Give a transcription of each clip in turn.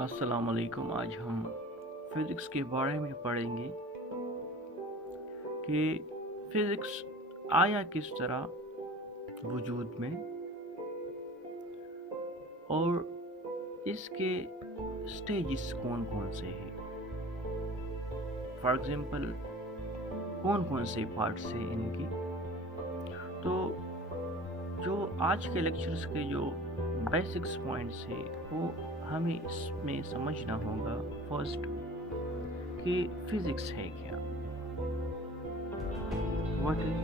अस्सलाम वालेकुम। आज हम फिज़िक्स के बारे में पढ़ेंगे कि फ़िज़िक्स आया किस तरह वजूद में और इसके स्टेजेस कौन कौन से हैं। फॉर एग्ज़ाम्पल कौन कौन से पार्ट्स हैं इनकी। तो जो आज के लेक्चर्स के जो बेसिक्स पॉइंट्स हैं वो हमें इसमें समझना होगा। फर्स्ट कि फिज़िक्स है क्या, व्हाट इज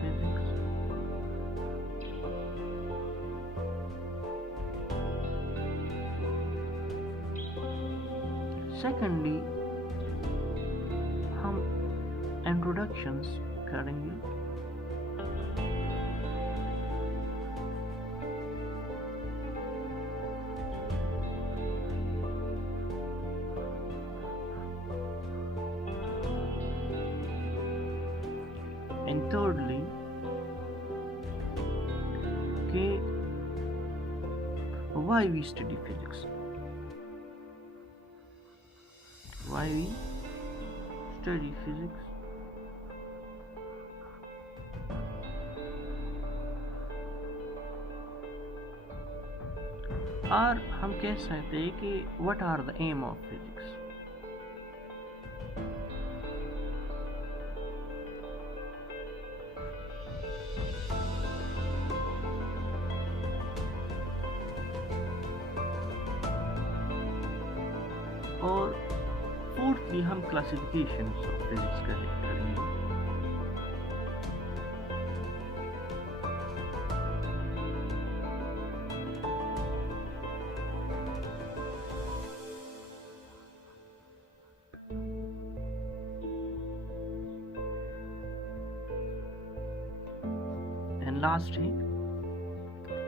फिज़िक्स। सेकेंडली हम इंट्रोडक्शंस करेंगे। And thirdly कि why we study physics, why we study physics। और हम कह सकते हैं कि what are the aim of physics। और फोर्थली हम क्लासिफिकेशन ऑफ फिजिक्स करेंगे। एंड लास्ट है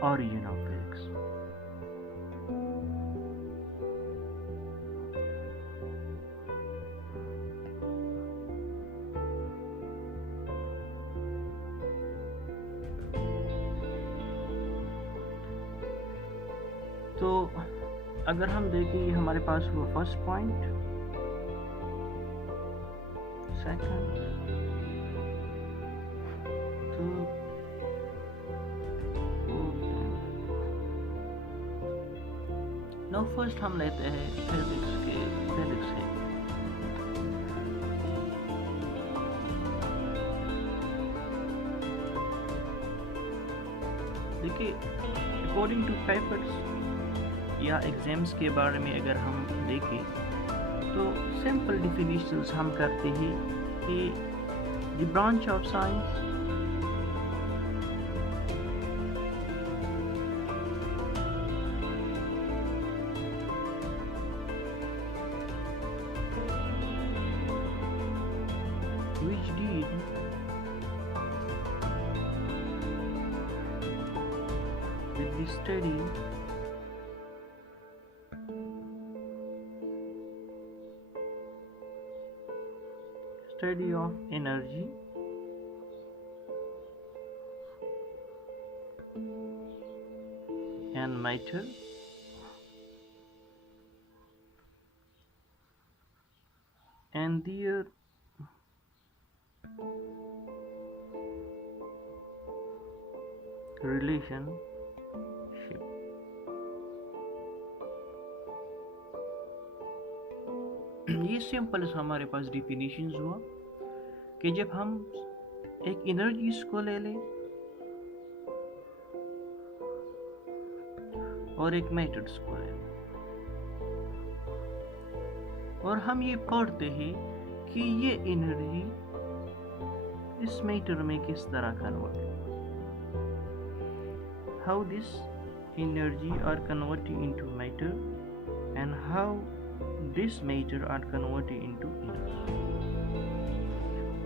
origin of physics। तो अगर हम देखें ये हमारे पास हुआ first point, second, third, now first हम लेते हैं फिजिक्स है। देखिए अकॉर्डिंग टू पेपर्स या एग्जाम्स के बारे में अगर हम देखें तो सिंपल डिफिनीशंस हम करते हैं कि the branch of science which deal with the study of energy and matter and their relationship। ये सिंपल हमारे पास डिफिनीशंस हुआ कि जब हम एक एनर्जीज को ले लें और एक मैटर्स को ले लें और हम ये पढ़ते हैं कि ये एनर्जी इस मैटर में किस तरह convert, how this energy are converted into matter and how this matter are converted into energy.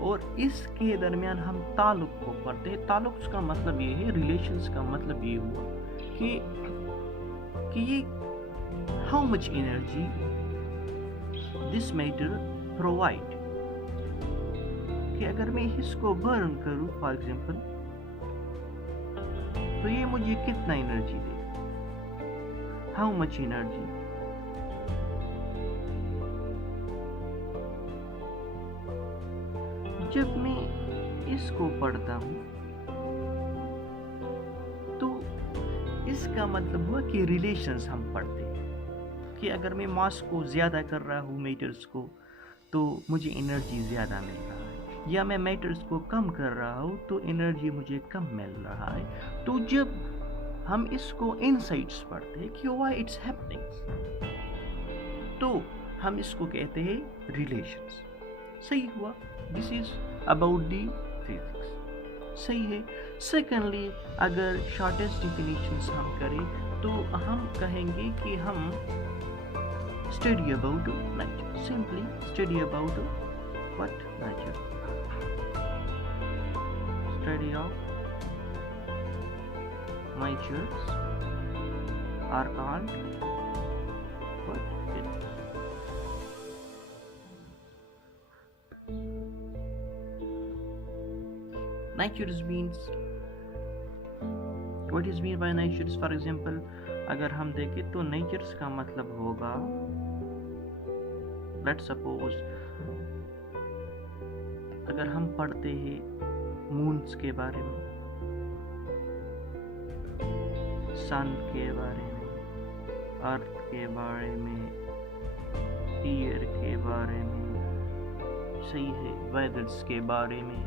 और इसके दरमियान हम ताल्लुक को पढ़ते हैं। ताल्लुक का मतलब ये है, रिलेशंस का मतलब ये हुआ कि ये how much energy this matter provide, कि अगर मैं इसको बर्न करूं फॉर एग्जांपल तो ये मुझे कितना एनर्जी देगा, हाउ मच एनर्जी। जब मैं इसको पढ़ता हूँ तो इसका मतलब हुआ कि रिलेशंस हम पढ़ते हैं कि अगर मैं मास को ज़्यादा कर रहा हूँ मैटर्स को तो मुझे एनर्जी ज़्यादा मिल रहा है, या मैं मैटर्स को कम कर रहा हूँ तो एनर्जी मुझे कम मिल रहा है। तो जब हम इसको इनसाइट्स पढ़ते हैं कि व्हाई इट्स हैपनिंग, तो हम इसको कहते हैं रिलेशंस। सही हुआ, this is about the physics, सही है। सेकेंडली, अगर शॉर्टेस्ट डिफिनेशंस हम करें तो हम कहेंगे कि हम study about nature, simply study about what, nature, study of natures are called what? Natures means, what is mean by natures? For example, अगर हम देखें तो natures का मतलब होगा, let's suppose अगर हम पढ़ते हैं मून्स के बारे में, सन के बारे में, अर्थ के बारे में, ईयर के बारे में, सही है, वेदर्स के बारे में,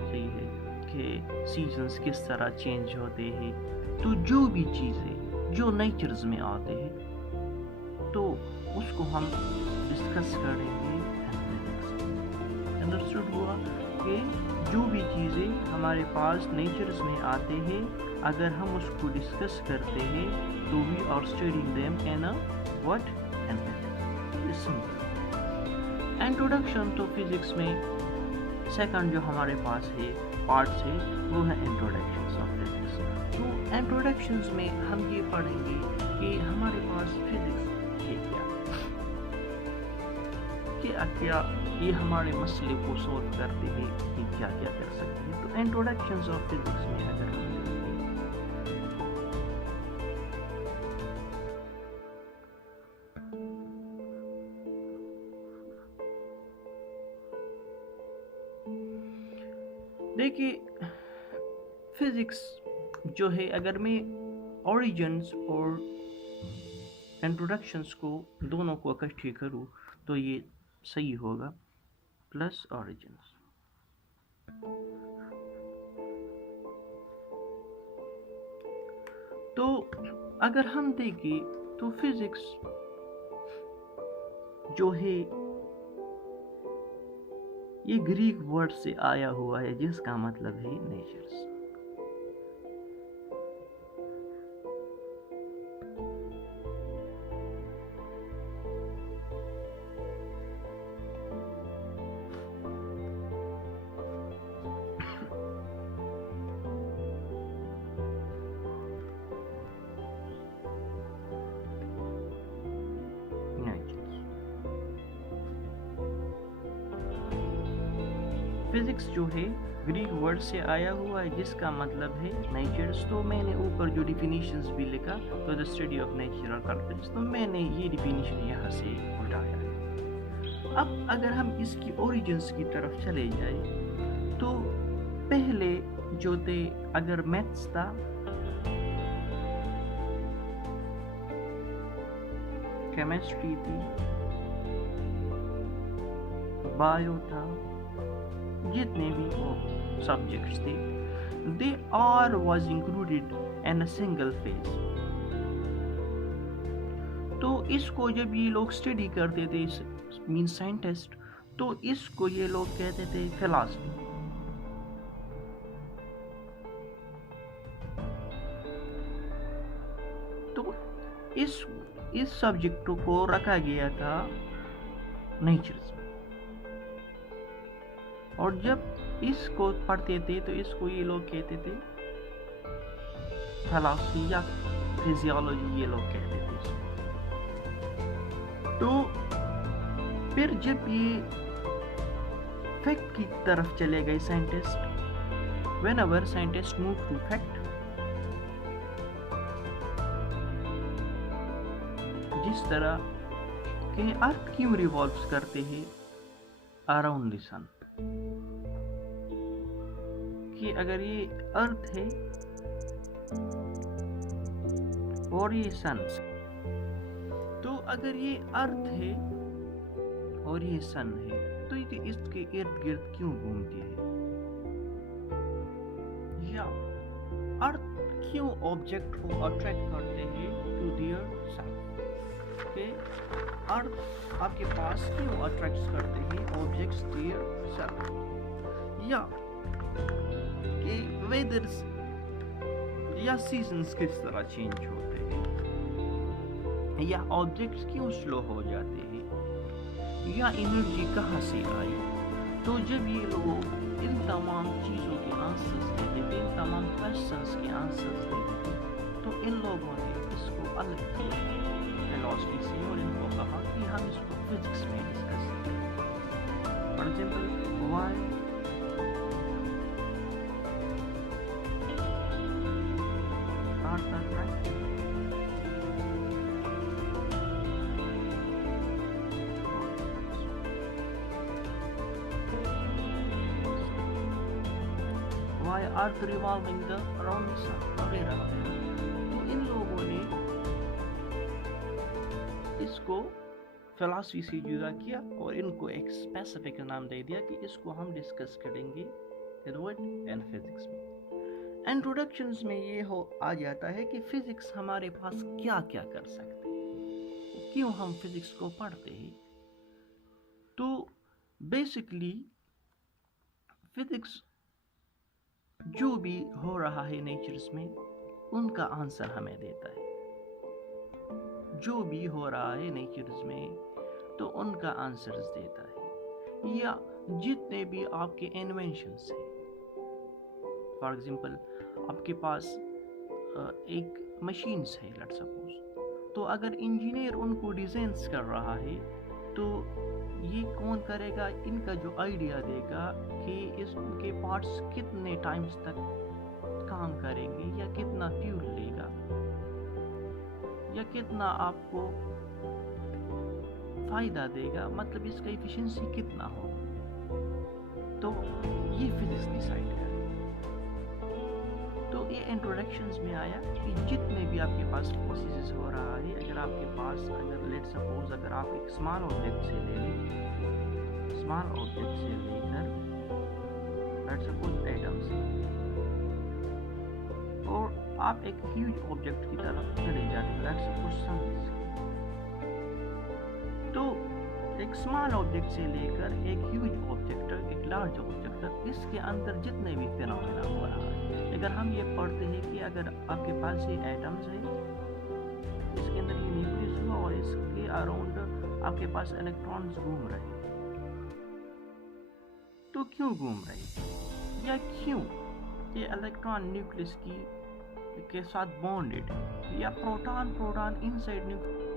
सही है, कि सीजन्स किस तरह चेंज होते हैं। तो जो भी चीज़ें जो नेचर्स में आते हैं तो उसको हम डिस्कस करेंगे अंडरस्टूड हुआ कि जो भी चीज़ें हमारे पास नेचर्स में आते हैं अगर हम उसको डिस्कस करते हैं तो we are studying them in a what, analytics. Simple introduction तो फिजिक्स में सेकंड जो हमारे पास है पार्ट्स है वो है इंट्रोडक्शंस ऑफ फिजिक्स। तो इंट्रोडक्शंस में हम ये पढ़ेंगे कि हमारे पास फिजिक्स है क्या ये हमारे मसले को सॉल्व करते हैं कि क्या क्या कर सकते हैं। तो इंट्रोडक्शंस ऑफ फिजिक्स में अगर हम देखिए फिजिक्स जो है, अगर मैं ओरिजिन्स और इंट्रोडक्शंस को दोनों को इकट्ठे करूँ तो ये सही होगा, प्लस ओरिजिन्स। तो अगर हम देखें तो फिजिक्स जो है ये ग्रीक वर्ड से आया हुआ है जिसका मतलब है नेचर्स। फिजिक्स जो है ग्रीक वर्ड से आया हुआ है जिसका मतलब है नेचर्स। तो मैंने ऊपर जो डिफिनीशंस भी लिखा तो the study of natural contents, तो मैंने ये डिफिनीशन यहाँ से उठाया है। अब अगर हम इसकी ओरिजिन्स की तरफ चले जाए तो पहले जो थे, अगर मैथ्स था, केमिस्ट्री थी, बायो था, जितने भी सब्जेक्ट्स थे they are was included in a single phase. तो इसको जब ये लोग स्टडी करते थे मीन साइंटिस्ट, तो इसको ये लोग कहते थे फिलॉसफी। तो इस सब्जेक्ट को रखा गया था नेचर्स में, और जब इसको पढ़ते थे तो इसको ये लोग कहते थे फिलॉसफी या फिजियोलॉजी, ये लोग कहते थे इसको। तो फिर जब ये फैक्ट की तरफ चले गए scientist, whenever scientists move to fact, जिस तरह के अर्थ क्यों रिवॉल्व्स करते हैं अराउंड द सन, कि अगर ये अर्थ है और ये सन, तो अगर ये अर्थ है और ये सन है तो ये इसके इर्द गिर्द क्यों घूमते हैं, या अर्थ क्यों ऑब्जेक्ट को अट्रैक्ट करते हैं टू देयर सेल्फ, के अर्थ आपके पास क्यों अट्रैक्ट करते हैं ऑब्जेक्ट्स देयर सेल्फ, या कि वेदर्स या सीजन्स किस तरह चेंज होते हैं, या ऑब्जेक्ट्स क्यों स्लो हो जाते हैं, या एनर्जी कहाँ से आई। तो जब ये लोग इन तमाम चीज़ों के आंसर्स देते थे, इन तमाम क्वेश्चंस के आंसर्स देते थे, तो इन लोगों ने इसको अलग किया फिलॉसफी से और इनको कहा कि हम इसको फिजिक्स में डिस्कस करें। For example why earth attract, why earth revolving the around the sun वगैरह वगैरह। तो इन लोगों ने इसको फिलॉसफी से जुदा किया और इनको एक स्पेसिफिक नाम दे दिया कि इसको हम डिस्कस करेंगे एंड फिजिक्स में। इंट्रोडक्शंस में ये हो आ जाता है कि फिजिक्स हमारे पास क्या क्या कर सकते हैं, क्यों हम फिजिक्स को पढ़ते हैं। तो बेसिकली फिजिक्स जो भी हो रहा है नेचर्स में उनका आंसर हमें देता है, जो भी हो रहा है नेचर्स में तो उनका आंसर्स देता है, या जितने भी आपके इन्वेंशंस हैं। फॉर एग्जांपल आपके पास एक मशीन्स है लेट्स सपोज, तो अगर इंजीनियर उनको डिज़ाइंस कर रहा है तो ये कौन करेगा, इनका जो आइडिया देगा कि इसके पार्ट्स कितने टाइम्स तक काम करेंगे, या कितना फ्यूल लेगा, या कितना आपको फ़ायदा देगा, मतलब इसका एफिशिएंसी कितना होगा, तो ये फिजिक्स डिसाइड करेगा। तो ये इंट्रोडक्शंस में आया कि जितने भी आपके पास प्रोसेस हो रहा है, अगर आपके पास अगर लेट सपोज अगर आप एक स्मॉल ऑब्जेक्ट से ले लें, स्मॉल ऑब्जेक्ट से लेकर लेट सपोज एटम्स, और आप एक ह्यूज ऑब्जेक्ट की तरफ चले जाते हैं लेट सपोज सन, तो एक स्मॉल ऑब्जेक्ट से लेकर एक ह्यूज ऑब्जेक्ट, एक लार्ज ऑब्जेक्ट, इसके अंदर जितने भी फिनोमेना हो रहा है, अगर हम ये पढ़ते हैं कि अगर आपके पास ये एटम्स है, इसके अंदर ये न्यूक्लियस हुआ और इसके अराउंड आपके पास इलेक्ट्रॉन्स घूम रहे हैं, तो क्यों घूम रहे हैं, या क्यों ये इलेक्ट्रॉन न्यूक्लियस के साथ बॉन्डेड है, या प्रोटॉन इनसाइड न्यूक्लियस